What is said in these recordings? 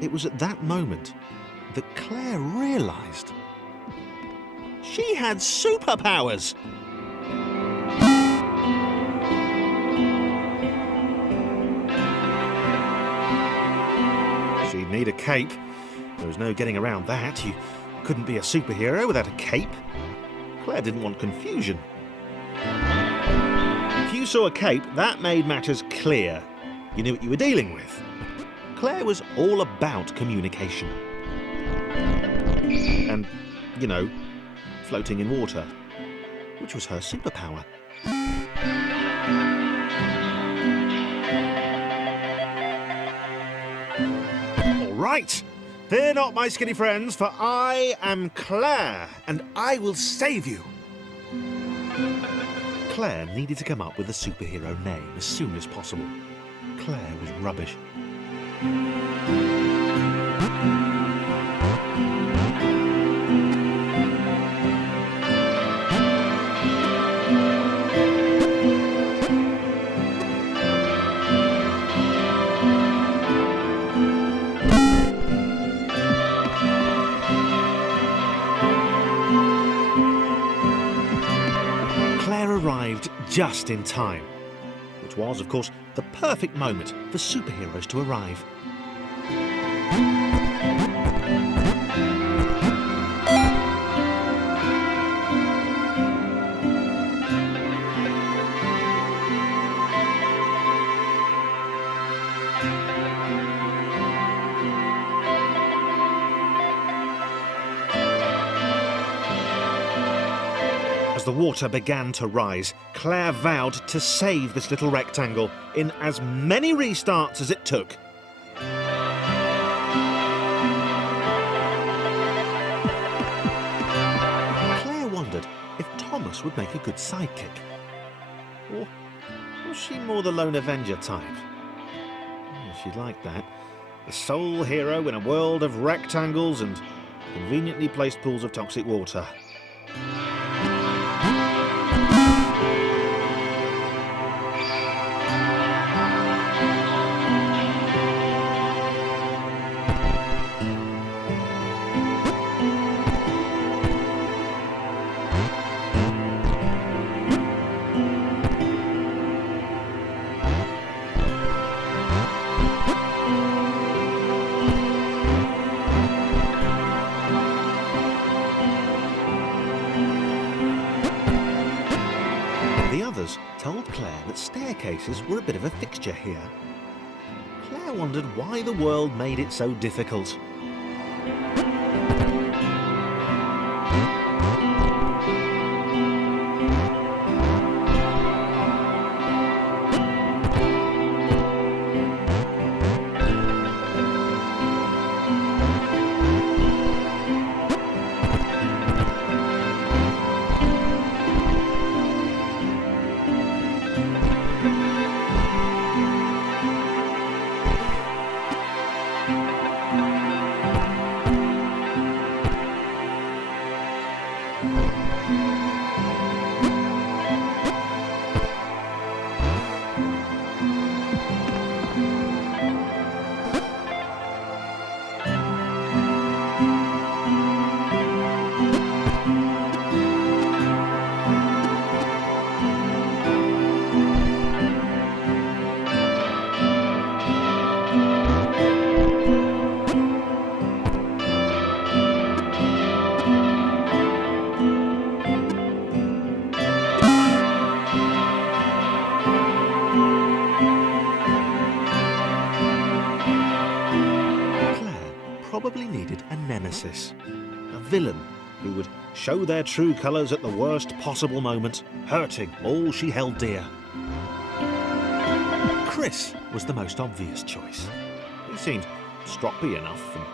It was at that moment that Claire realised she had superpowers. She'd need a cape. There was no getting around that. You couldn't be a superhero without a cape. Claire didn't want confusion. If you saw a cape, that made matters clear. You knew what you were dealing with. Claire was all about communication. And, you know, floating in water, which was her superpower. All right, fear not, my skinny friends, for I am Claire, and I will save you. Claire needed to come up with a superhero name as soon as possible. Claire was rubbish. Claire arrived just in time, which was, of course, the perfect moment for superheroes to arrive. As the water began to rise, Claire vowed to save this little rectangle in as many restarts as it took. Claire wondered if Thomas would make a good sidekick. Or was she more the lone Avenger type? She'd like that. The sole hero in a world of rectangles and conveniently placed pools of toxic water. The others told Claire that staircases were a bit of a fixture here. Claire wondered why the world made it so difficult. Probably needed a nemesis, a villain who would show their true colours at the worst possible moment, hurting all she held dear. Chris was the most obvious choice. He seemed stroppy enough, and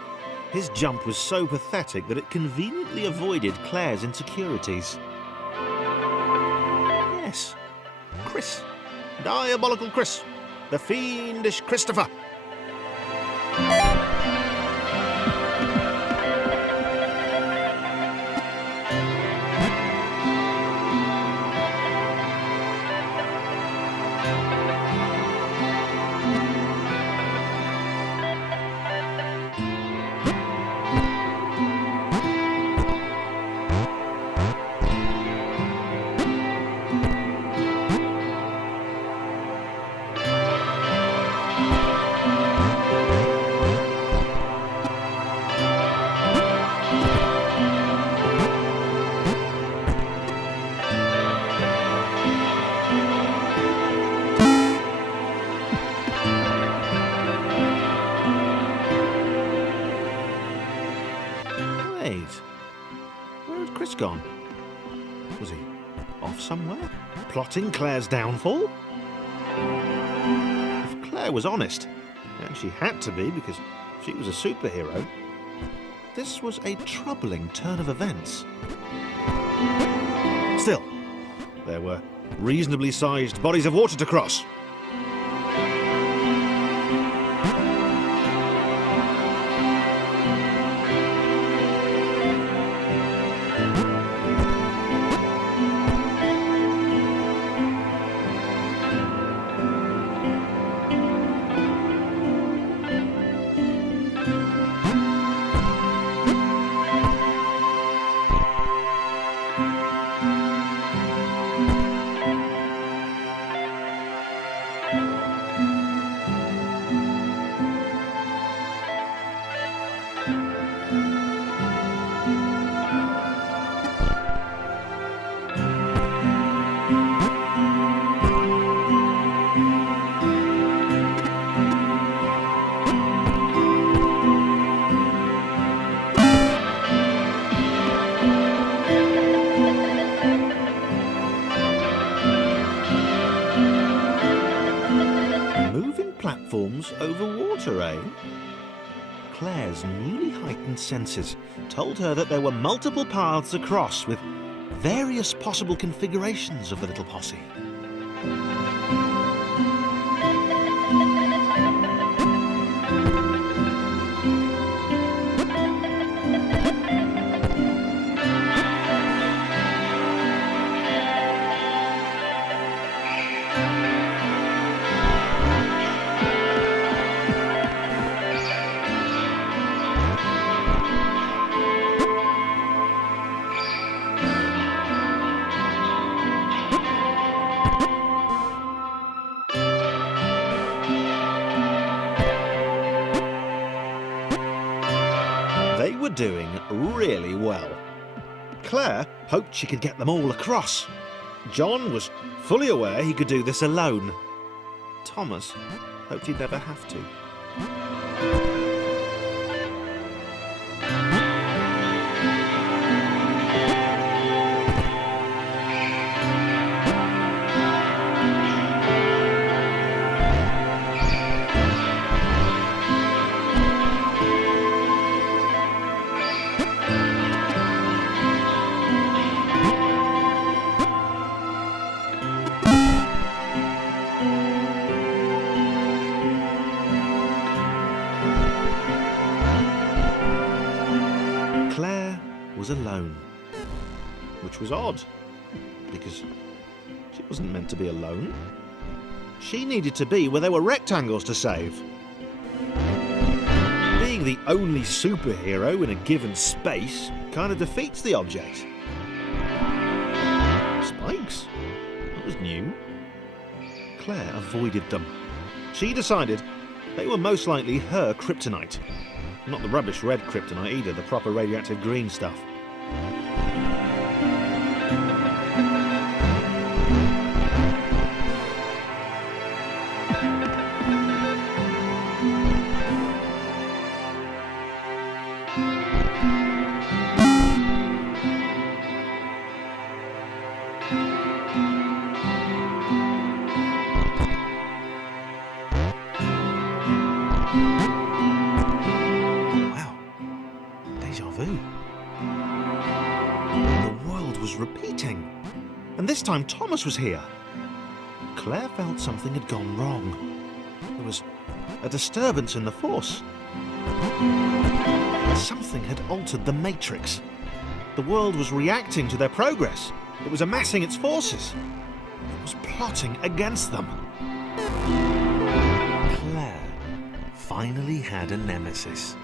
his jump was so pathetic that it conveniently avoided Claire's insecurities. Yes, Chris. Diabolical Chris. The fiendish Christopher. Chris gone? Was he off somewhere, plotting Claire's downfall? If Claire was honest, and she had to be because she was a superhero, this was a troubling turn of events. Still, there were reasonably sized bodies of water to cross. Platforms over water, eh? Claire's newly heightened senses told her that there were multiple paths across with various possible configurations of the little posse. They were doing really well. Claire hoped she could get them all across. John was fully aware he could do this alone. Thomas hoped he'd never have to. Claire was alone, which was odd, because she wasn't meant to be alone. She needed to be where there were rectangles to save. Being the only superhero in a given space kind of defeats the object. Spikes? That was new. Claire avoided them. She decided they were most likely her kryptonite. Not the rubbish red kryptonite either, the proper radioactive green stuff. The world was repeating, and this time Thomas was here. Claire felt something had gone wrong. There was a disturbance in the Force. Something had altered the Matrix. The world was reacting to their progress. It was amassing its forces. It was plotting against them. Claire finally had a nemesis.